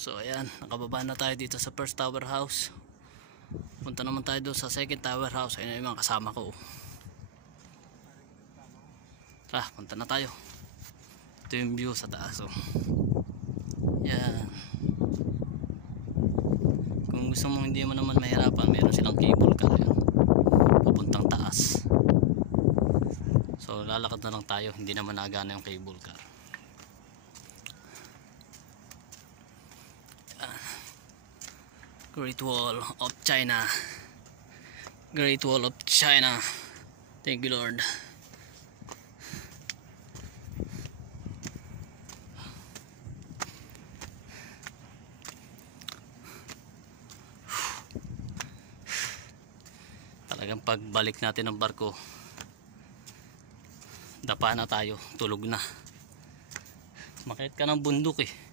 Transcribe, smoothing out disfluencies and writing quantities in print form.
So ayan, nakababa na tayo dito sa first tower house. Punta naman tayo doon sa second tower house. Ayun yung mga kasama ko. Tara, punta na tayo. Ito yung view sa taas. Yan. Kung gusto mo hindi mo naman mahirapan, meron silang cable car yan, papuntang taas. So lalakad na lang tayo, hindi naman nagana yung cable car. Great Wall of China. Great Wall of China. Thank you Lord. Talagang pagbalik natin ng barko, dapa na tayo, tulog na. Makit ka ng bundok eh.